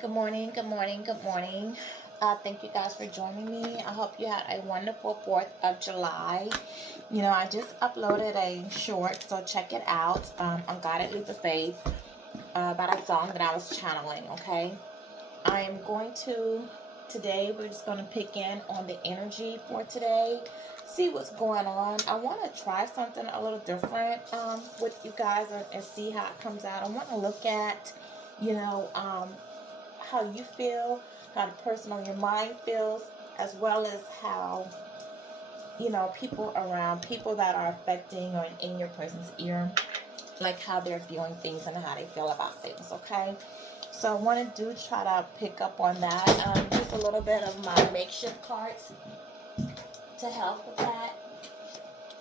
Good morning, good morning, good morning. Thank you guys for joining me. I hope you had a wonderful 4th of July. I just uploaded a short, so check it out on Guided Leap of Faith about a song that I was channeling, okay? I am going to, today, we're just going to pick in on the energy for today, see what's going on. I want to try something a little different with you guys and see how it comes out. I want to look at, you know, how you feel, how the person on your mind feels, as well as how, people around, people that are affecting or in your person's ear, like how they're viewing things and how they feel about things, okay? So I want to try to pick up on that. Use a little bit of my makeshift cards to help with that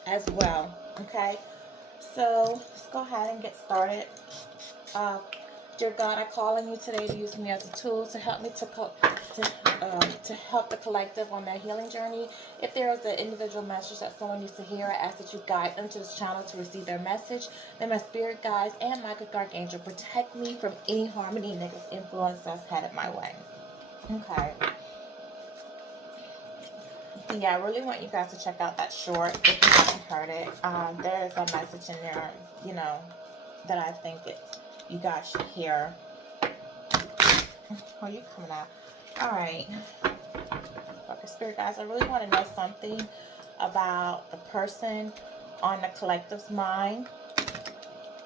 as well, okay? So let's go ahead and get started. Dear God, I call on you today to use me as a tool to help me to help the collective on their healing journey. If there is an individual message that someone needs to hear, I ask that you guide them to this channel to receive their message. May my spirit guides and my good archangel protect me from any harmony, negative influence that's headed my way. Okay. Yeah, I really want you guys to check out that short if you haven't heard it. There is a message in there, that I think you guys should hear. Oh, you coming out. All right. Okay, Spirit guys, I really want to know something about the person on the collective's mind.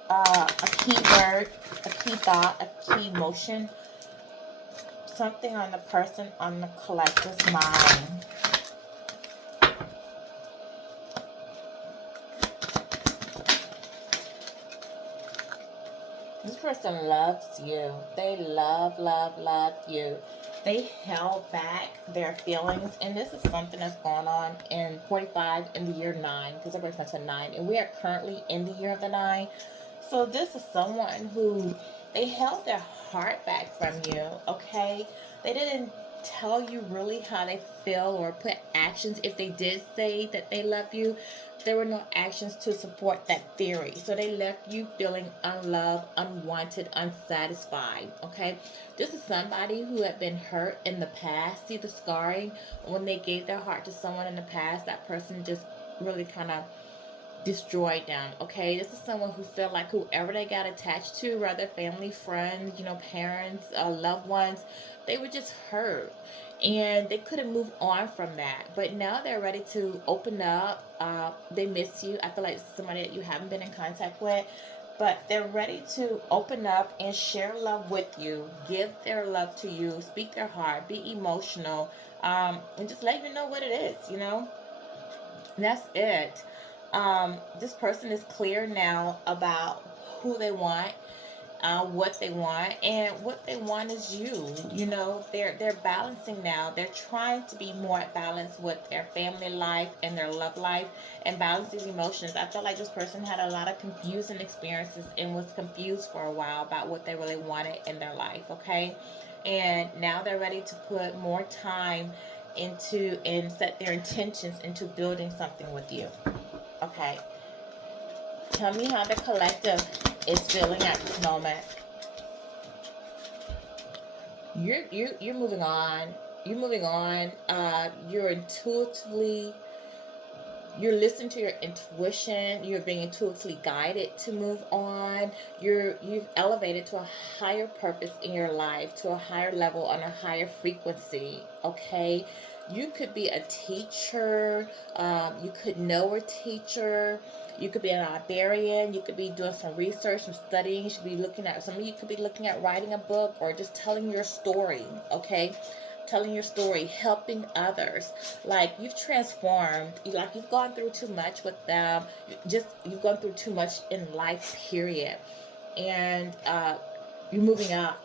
A key word, a key thought, a key emotion. Something on the person on the collective's mind. This person loves you. They love you. They held back their feelings, and this is something that's going on in 45 in the year 9, because it represents a 9, and we are currently in the year of the 9. So this is someone who they held their heart back from you, okay? They didn't tell you really how they feel or put actions. If they did say that they love you, there were no actions to support that theory. So they left you feeling unloved, unwanted, unsatisfied, okay? This is somebody who had been hurt in the past. See the scarring? When they gave their heart to someone in the past, that person just really kind of destroyed them, okay? This is someone who felt like whoever they got attached to, whether family, friends, parents, loved ones, they were just hurt and they couldn't move on from that. But now they're ready to open up. They miss you. I feel like it's somebody that you haven't been in contact with, but they're ready to open up and share love with you, give their love to you, speak their heart, be emotional, and just let you know what it is, And that's it. This person is clear now about who they want, what they want, and what they want is you. They're balancing now. They're trying to be more at balance with their family life and their love life and balance these emotions. I feel like this person had a lot of confusing experiences and was confused for a while about what they really wanted in their life, okay? And now they're ready to put more time into and set their intentions into building something with you. Okay. Tell me how the collective is feeling at this moment. You're moving on. You're moving on. You're listening to your intuition. You're being intuitively guided to move on. You've elevated to a higher purpose in your life, to a higher level, on a higher frequency. Okay, you could be a teacher. You could know a teacher. You could be a librarian. You could be doing some research, some studying. You should be looking at some of you could be looking at writing a book or just telling your story. Okay, telling your story, helping others. Like you've transformed, like you've gone through too much with them. You've gone through too much in life, period. And you're moving up.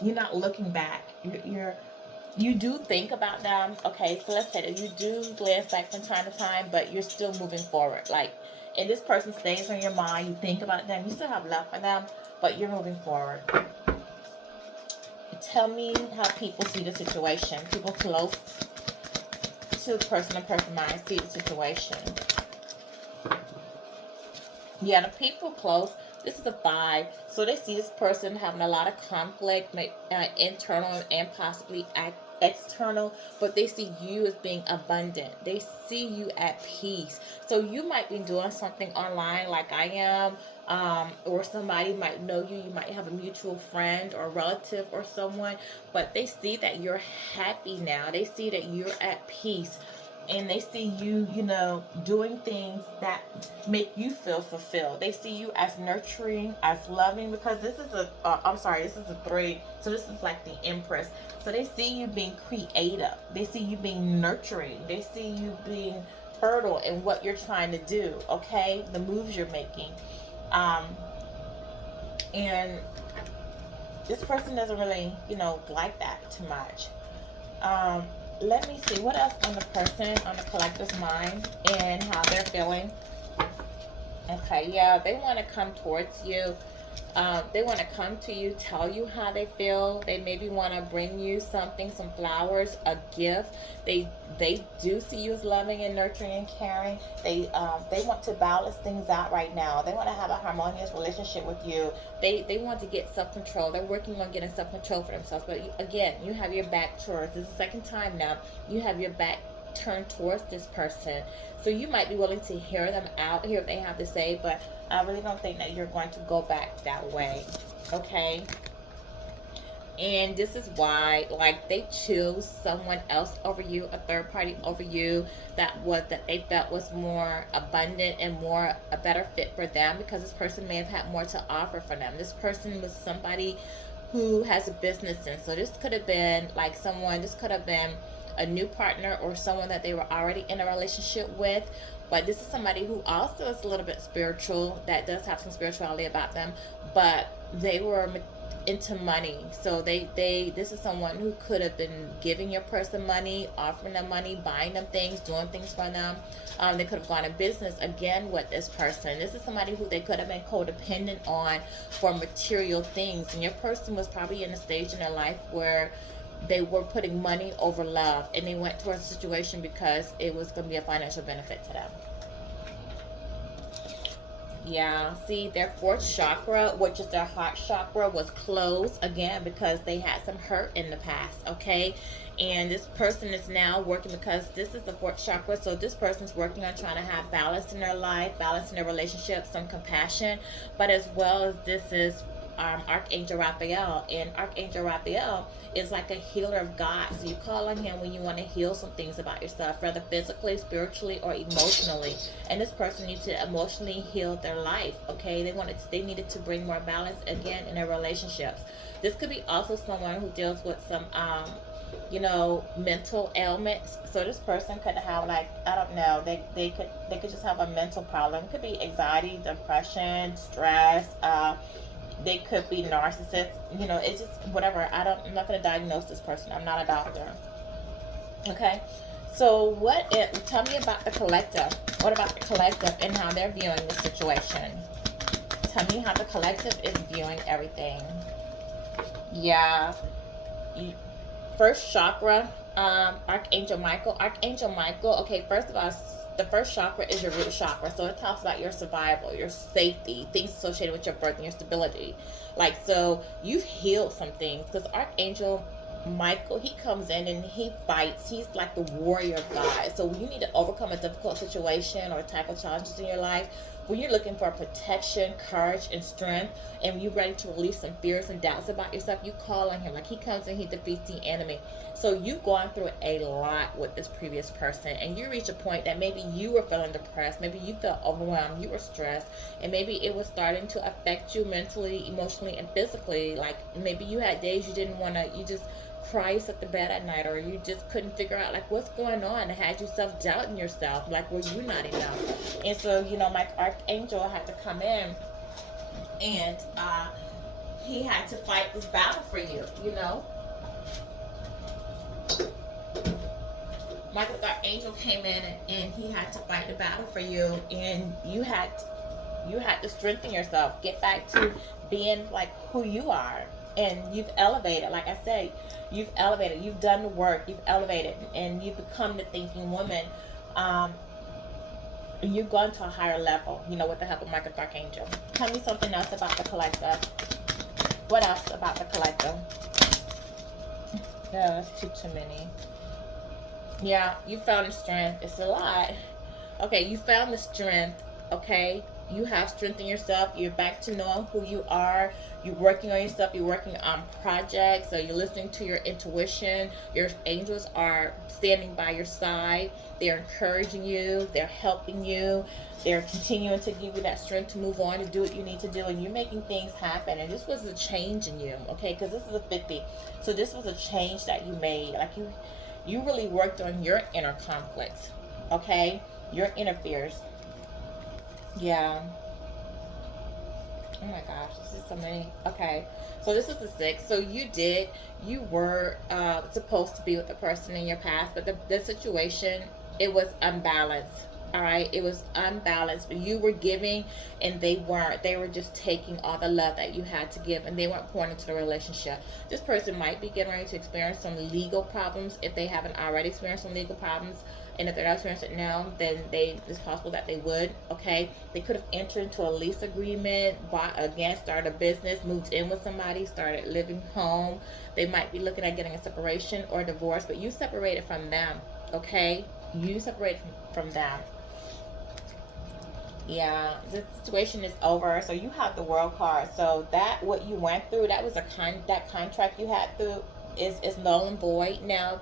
You're not looking back. You do think about them. Okay, so let's say that you do glance back from time to time, but you're still moving forward. Like, and this person stays on your mind. You think about them. You still have love for them, but you're moving forward. Tell me how people see the situation. People close to the person mind see the situation. Yeah, the people close This is a 5. So they see this person having a lot of conflict, internal and possibly external, but they see you as being abundant. They see you at peace. So you might be doing something online like I am, or somebody might know you. You might have a mutual friend or relative or someone, but they see that you're happy now. They see that you're at peace, and they see you, doing things that make you feel fulfilled. They see you as nurturing, as loving, because this is this is a 3, so this is like the Empress. So they see you being creative. They see you being nurturing. They see you being fertile in what you're trying to do, okay? The moves you're making. And this person doesn't really, like that too much. Let me see what else on the person, on the collective's mind, and how they're feeling. Okay, yeah, they want to come towards you. They want to come to you, tell you how they feel. They maybe want to bring you something, some flowers, a gift. They do see you as loving and nurturing and caring. They want to balance things out right now. They want to have a harmonious relationship with you. They want to get self-control. They're working on getting self-control for themselves. But again, you have your back towards. This is the second time now. You have your back turned towards this person. So you might be willing to hear them out, hear what they have to say, but I really don't think that you're going to go back that way. Okay? And this is why, like, they chose someone else over you, a third party over you, that they felt was more abundant and more a better fit for them, because this person may have had more to offer for them. This person was somebody who has a business in. So this could have been like this could have been a new partner or someone that they were already in a relationship with. But this is somebody who also is a little bit spiritual, that does have some spirituality about them, but they were into money. So this is someone who could have been giving your person money, offering them money, buying them things, doing things for them. They could have gone in business again with this person. This is somebody who they could have been codependent on for material things, and your person was probably in a stage in their life where they were putting money over love, and they went towards a situation because it was going to be a financial benefit to them. Yeah, see, their 4th chakra, which is their heart chakra, was closed again because they had some hurt in the past, okay? And this person is now working, because this is the 4th chakra, so this person's working on trying to have balance in their life, balance in their relationship, some compassion, but as well as this is Archangel Raphael, and Archangel Raphael is like a healer of God. So you call on him when you want to heal some things about yourself, whether physically, spiritually, or emotionally. And this person needs to emotionally heal their life. Okay, they needed to bring more balance again in their relationships. This could be also someone who deals with some mental ailments. So this person could have, like, I don't know, they could just have a mental problem. It could be anxiety, depression, stress, they could be narcissists. It's just whatever. I'm not going to diagnose this person. I'm not a doctor. Okay? So tell me about the collective. What about the collective and how they're viewing the situation? Tell me how the collective is viewing everything. Yeah. 1st chakra, Archangel Michael. Archangel Michael, okay, first of all, the 1st chakra is your root chakra. So it talks about your survival, your safety, things associated with your birth and your stability. Like, so you've healed some things, because Archangel Michael, he comes in and he fights. He's like the warrior of God. So when you need to overcome a difficult situation or tackle challenges in your life, when you're looking for protection, courage, and strength, and you're ready to release some fears and doubts about yourself, you call on him. Like, he comes in, he defeats the enemy. So you've gone through a lot with this previous person, and you reach a point that maybe you were feeling depressed, maybe you felt overwhelmed, you were stressed, and maybe it was starting to affect you mentally, emotionally, and physically. Like, maybe you had days you just cry at the bed at night, or you just couldn't figure out, like, what's going on. It had you self-doubting yourself, like, were you not enough? And so, my Archangel had to come in, and he had to fight this battle for you. Michael Archangel came in, and he had to fight the battle for you, and you had to strengthen yourself, get back to being like who you are. And you've elevated, like I say, you've elevated, you've done the work, you've elevated, and you've become the thinking woman. You're going to a higher level, you know, with the help of Michael Archangel. Tell me something else about the collective. What else about the collective? Yeah, that's too many. Yeah, you found the strength. It's a lot. Okay, you found the strength. Okay, you have strength in yourself. You're back to knowing who you are. You're working on yourself. You're working on projects. So you're listening to your intuition. Your angels are standing by your side. They're encouraging you. They're helping you. They're continuing to give you that strength to move on, to do what you need to do, and you're making things happen. And this was a change in you, okay? Because this is a 50. So this was a change that you made. Like you really worked on your inner conflicts, okay? Your inner fears. Yeah. Oh my gosh, this is so many. Okay, so this is the 6. So you were supposed to be with the person in your past, but the situation, it was unbalanced. All right, it was unbalanced. But you were giving, and they weren't. They were just taking all the love that you had to give, and they weren't pouring into the relationship. This person might be getting ready to experience some legal problems if they haven't already experienced some legal problems, and if they're not experiencing it now, then it's possible that they would. Okay, they could have entered into a lease agreement, bought again, started a business, moved in with somebody, started living home. They might be looking at getting a separation or a divorce, but you separated from them. Okay, you separated from them. Yeah, the situation is over. So you have the World card. So that what you went through, that was that contract you had through is null and void now.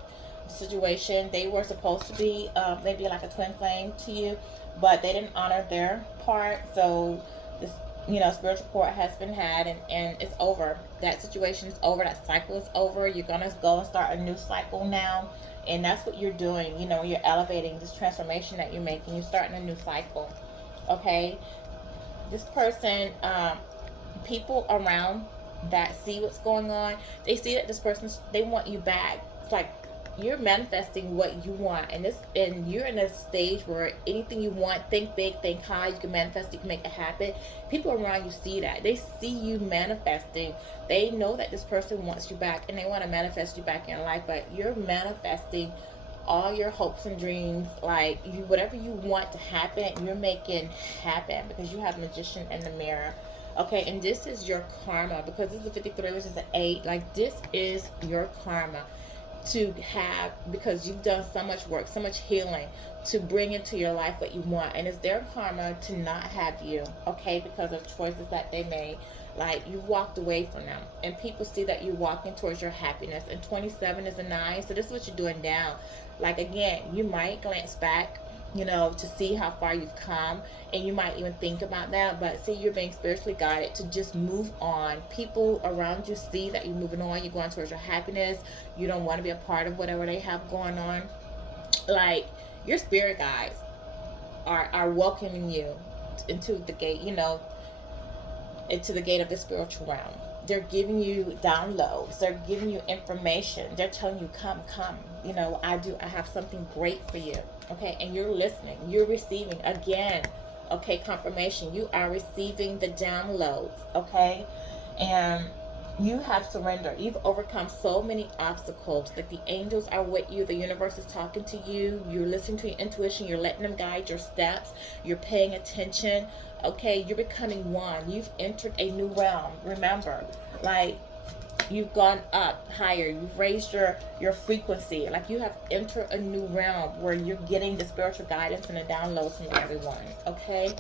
Situation, they were supposed to be maybe like a twin flame to you, but they didn't honor their part. So this, you know, spiritual court has been had, and it's over. That situation is over. That cycle is over. You're gonna go and start a new cycle now, and that's what you're doing. You know, you're elevating this transformation that you're making. You're starting a new cycle. Okay, this person, people around that see what's going on, they see that this person, they want you back. It's like you're manifesting what you want, and you're in a stage where anything you want, think big, think high, you can manifest, you can make it happen. People around you see that, they see you manifesting. They know that this person wants you back, and they want to manifest you back in your life, but you're manifesting all your hopes and dreams. Like, you, whatever you want to happen, you're making happen, because you have Magician in the mirror. Okay, and this is your karma, because this is a 53, which is an 8. Like, this is your karma to have, because you've done so much work, so much healing to bring into your life what you want, and it's their karma to not have you, okay, because of choices that they made. Like, you walked away from them, and people see that you're walking towards your happiness. And 27 is a 9, so this is what you're doing now. Like, again, you might glance back, you know, to see how far you've come, and you might even think about that, but see, you're being spiritually guided to just move on. People around you see that you're moving on, you're going towards your happiness, you don't want to be a part of whatever they have going on. Like, your spirit guides are welcoming you into the gate, you know, into the gate of the spiritual realm. They're giving you downloads, they're giving you information, they're telling you, come, you know, I have something great for you. Okay, and you're listening, you're receiving again. Okay, confirmation, you are receiving the downloads. Okay, and you have surrendered. You've overcome so many obstacles. That the angels are with you, the universe is talking to you, you're listening to your intuition, you're letting them guide your steps, you're paying attention. Okay, you're becoming one. You've entered a new realm. Remember, like, you've gone up higher, you've raised your frequency. Like, you have entered a new realm where you're getting the spiritual guidance and the downloads from everyone. Okay,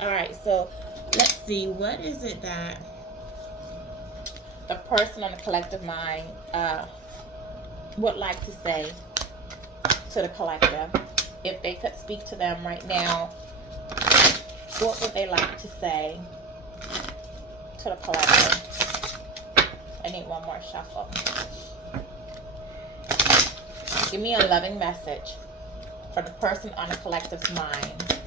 all right, so let's see, what is it that the person on the collective mind would like to say to the collective. If they could speak to them right now, what would they like to say to the collective? I need one more shuffle. Give me a loving message for the person on the collective's mind.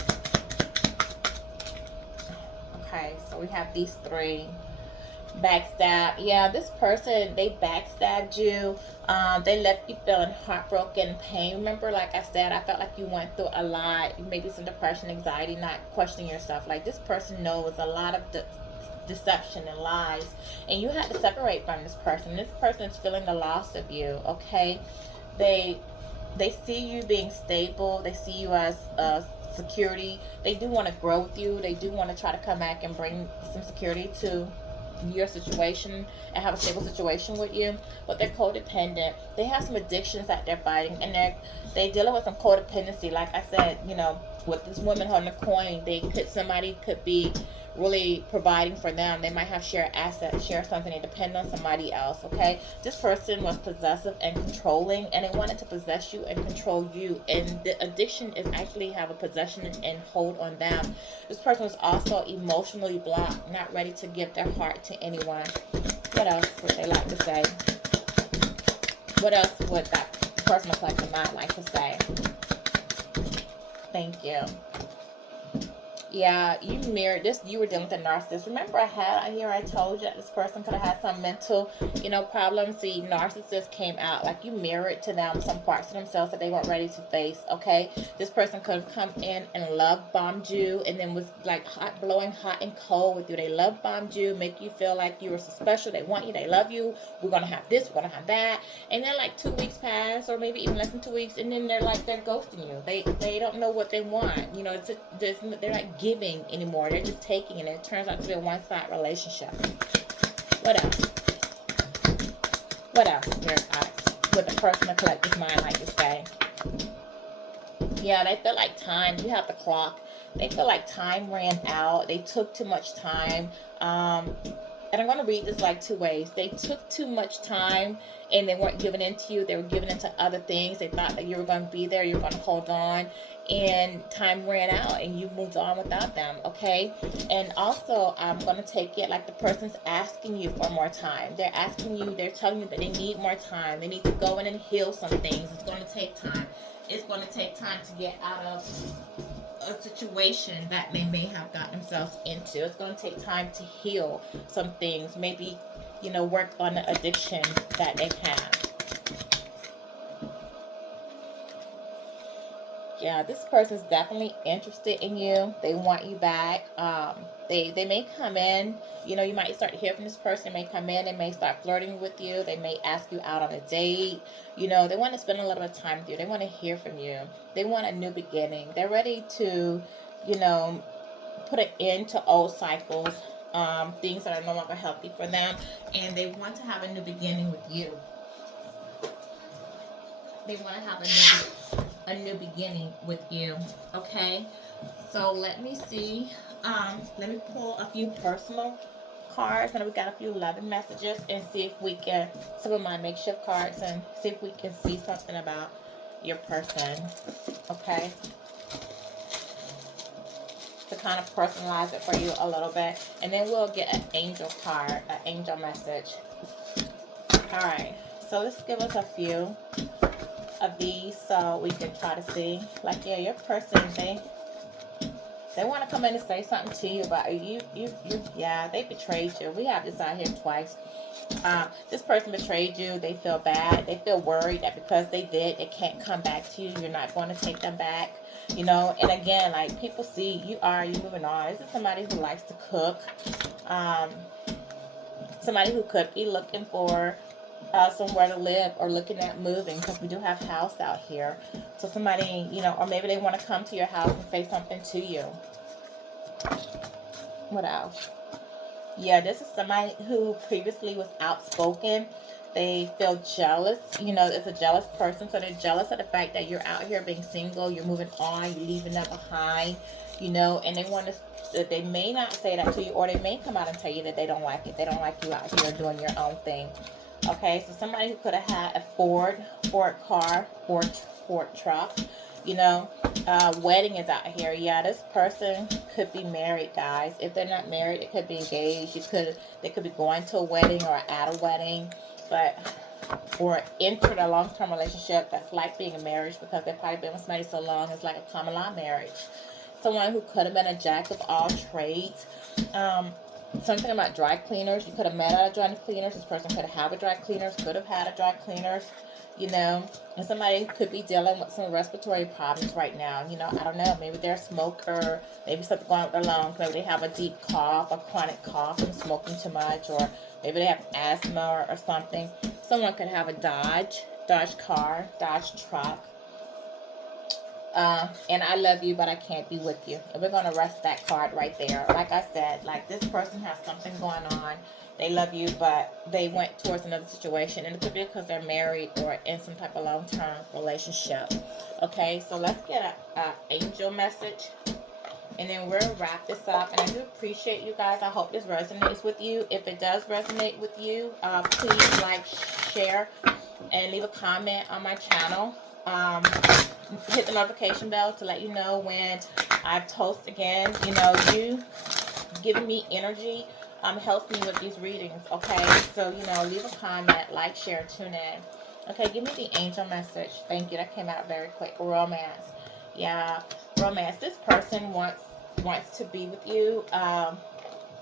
Okay, so we have these 3. Backstab. Yeah, this person, they backstabbed you. They left you feeling heartbroken, pain. Remember, like I said, I felt like you went through a lot. Maybe some depression, anxiety, not questioning yourself. Like, this person knows a lot of deception and lies, and you had to separate from this person. This person is feeling the loss of you. Okay, they see you being stable. They see you as security. They do want to grow with you. They do want to try to come back and bring some security to your situation and have a stable situation with you, but they're codependent. They have some addictions that they're fighting, and they dealing with some codependency. Like I said, with this woman holding a coin, somebody could be really providing for them. They might have shared assets, share something, they depend on somebody else. Okay, this person was possessive and controlling, and they wanted to possess you and control you, and the addiction is actually have a possession and hold on them. This person was also emotionally blocked, not ready to give their heart to anyone. What else would they like to say? What else would that personal collective mind like to say? Thank you. Yeah, you mirrored this. You were dealing with a narcissist. Remember, I told you that this person could have had some mental, problems. See, narcissists came out like you mirrored to them some parts of themselves that they weren't ready to face. Okay, this person could have come in and love bombed you, and then was like blowing hot and cold with you. They love bombed you, make you feel like you were so special. They want you. They love you. We're gonna have this. We're gonna have that. And then like 2 weeks pass, or maybe even less than 2 weeks, and then they're ghosting you. They don't know what they want. They're not giving anymore. They're just taking, and it turns out to be a one-sided relationship. What else? What else, Spirit Guides? What the personal collective mind like to say? Yeah, they feel like time. You have the clock. They feel like time ran out. They took too much time. And I'm going to read this like 2 ways. They took too much time and they weren't giving in to you. They were giving into other things. They thought that you were going to be there. You were going to hold on. And time ran out and you moved on without them. Okay. And also, I'm going to take it like the person's asking you for more time. They're asking you, they're telling you that they need more time. They need to go in and heal some things. It's going to take time. It's going to take time to get out of a situation that they may have gotten themselves into. It's going to take time to heal some things. Maybe, work on the addiction that they've had. Yeah, this person's definitely interested in you. They want you back. They may come in. You might start to hear from this person. They may come in. They may start flirting with you. They may ask you out on a date. They want to spend a little bit of time with you. They want to hear from you. They want a new beginning. They're ready to, put an end to old cycles, things that are no longer healthy for them, and they want to have a new beginning with you. They want to have a new beginning with you. Okay, so let me see. Let me pull a few personal cards, and we got a few 11 messages, and see if we can, some of my makeshift cards, and see if we can see something about your person. Okay, to kind of personalize it for you a little bit, and then we'll get an angel card, an angel message. All right, so let's give us a few of these so we can try to see, like, yeah, your person, they want to come in and say something to you about you. Yeah, they betrayed you. We have this out here twice. This person betrayed you. They feel bad. They feel worried that because they did, they can't come back to you. You're not going to take them back. And again, like, people see you moving on. This is somebody who likes to cook. Somebody who could be looking for somewhere to live or looking at moving, because we do have house out here. So somebody, or maybe they want to come to your house and say something to you. What else? Yeah, this is somebody who previously was outspoken. They feel jealous. It's a jealous person. So they're jealous of the fact that you're out here being single, you're moving on, you're leaving them behind, and they want to, they may not say that to you, or they may come out and tell you that they don't like it. They don't like you out here doing your own thing. Okay, so somebody who could have had a Ford car, Ford truck, wedding is out here. Yeah, this person could be married, guys. If they're not married, it could be engaged. They could be going to a wedding or at a wedding, or entered a long-term relationship that's like being a marriage, because they've probably been with somebody so long, it's like a common law marriage. Someone who could have been a jack of all trades. Something about dry cleaners. You could have met at a dry cleaners. This person could have a dry cleaners, could have had a dry cleaners, and somebody could be dealing with some respiratory problems right now. I don't know. Maybe they're a smoker. Maybe something going on with their lungs. Maybe they have a deep cough, a chronic cough from smoking too much, or maybe they have asthma or something. Someone could have a Dodge car, Dodge truck. And I love you, but I can't be with you. And we're going to rest that card right there. Like I said, like this person has something going on. They love you, but they went towards another situation. And it could be because they're married or in some type of long-term relationship. Okay, so let's get a angel message. And then we'll wrap this up. And I do appreciate you guys. I hope this resonates with you. If it does resonate with you, please like, share, and leave a comment on my channel. Hit the notification bell to let you know when I post again. You know, you giving me energy helps me with these readings, okay? So, you know, leave a comment, like, share, tune in. Okay, give me the angel message. Thank you. That came out very quick. Romance. Yeah, romance. This person wants to be with you.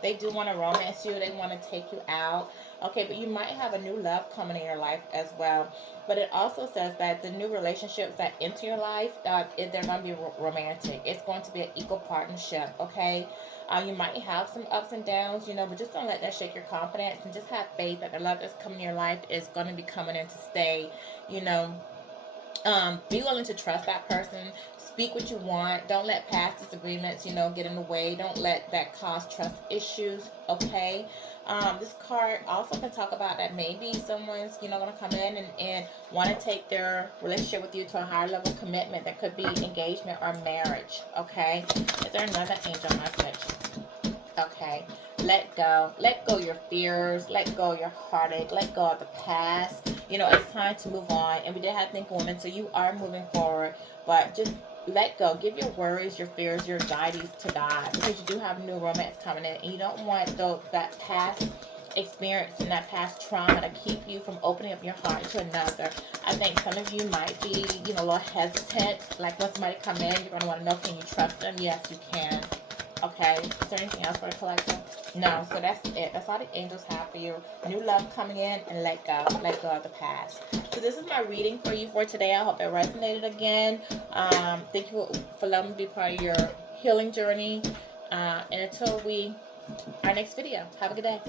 They do want to romance you. They want to take you out. Okay, but you might have a new love coming in your life as well. But it also says that the new relationships that enter your life, they're going to be romantic. It's going to be an equal partnership, okay? You might have some ups and downs, you know, but just don't let that shake your confidence. And just have faith that the love that's coming in your life is going to be coming in to stay, you know. Be willing to trust that person. Speak what you want. Don't let past disagreements, you know, get in the way. Don't let that cause trust issues, okay? This card also can talk about that maybe someone's, you know, going to come in and want to take their relationship with you to a higher level of commitment. That could be engagement or marriage, okay? Is there another angel message? Okay, let go your fears, let go your heartache, let go of the past. You know, it's time to move on. And we did have Think Woman, so you are moving forward, but just let go. Give your worries, your fears, your anxieties to God, because you do have new romance coming in, and you don't want that past experience and that past trauma to keep you from opening up your heart to another. I think some of you might be, you know, a little hesitant. Like when somebody come in, you're going to want to know, can you trust them? Yes, you can. Okay, is there anything else for the collector? No, so that's it. That's all the angels have for you. New love coming in, and let go of the past. So this is my reading for you for today. I hope it resonated again. Thank you for letting me be part of your healing journey. And until our next video, have a good day.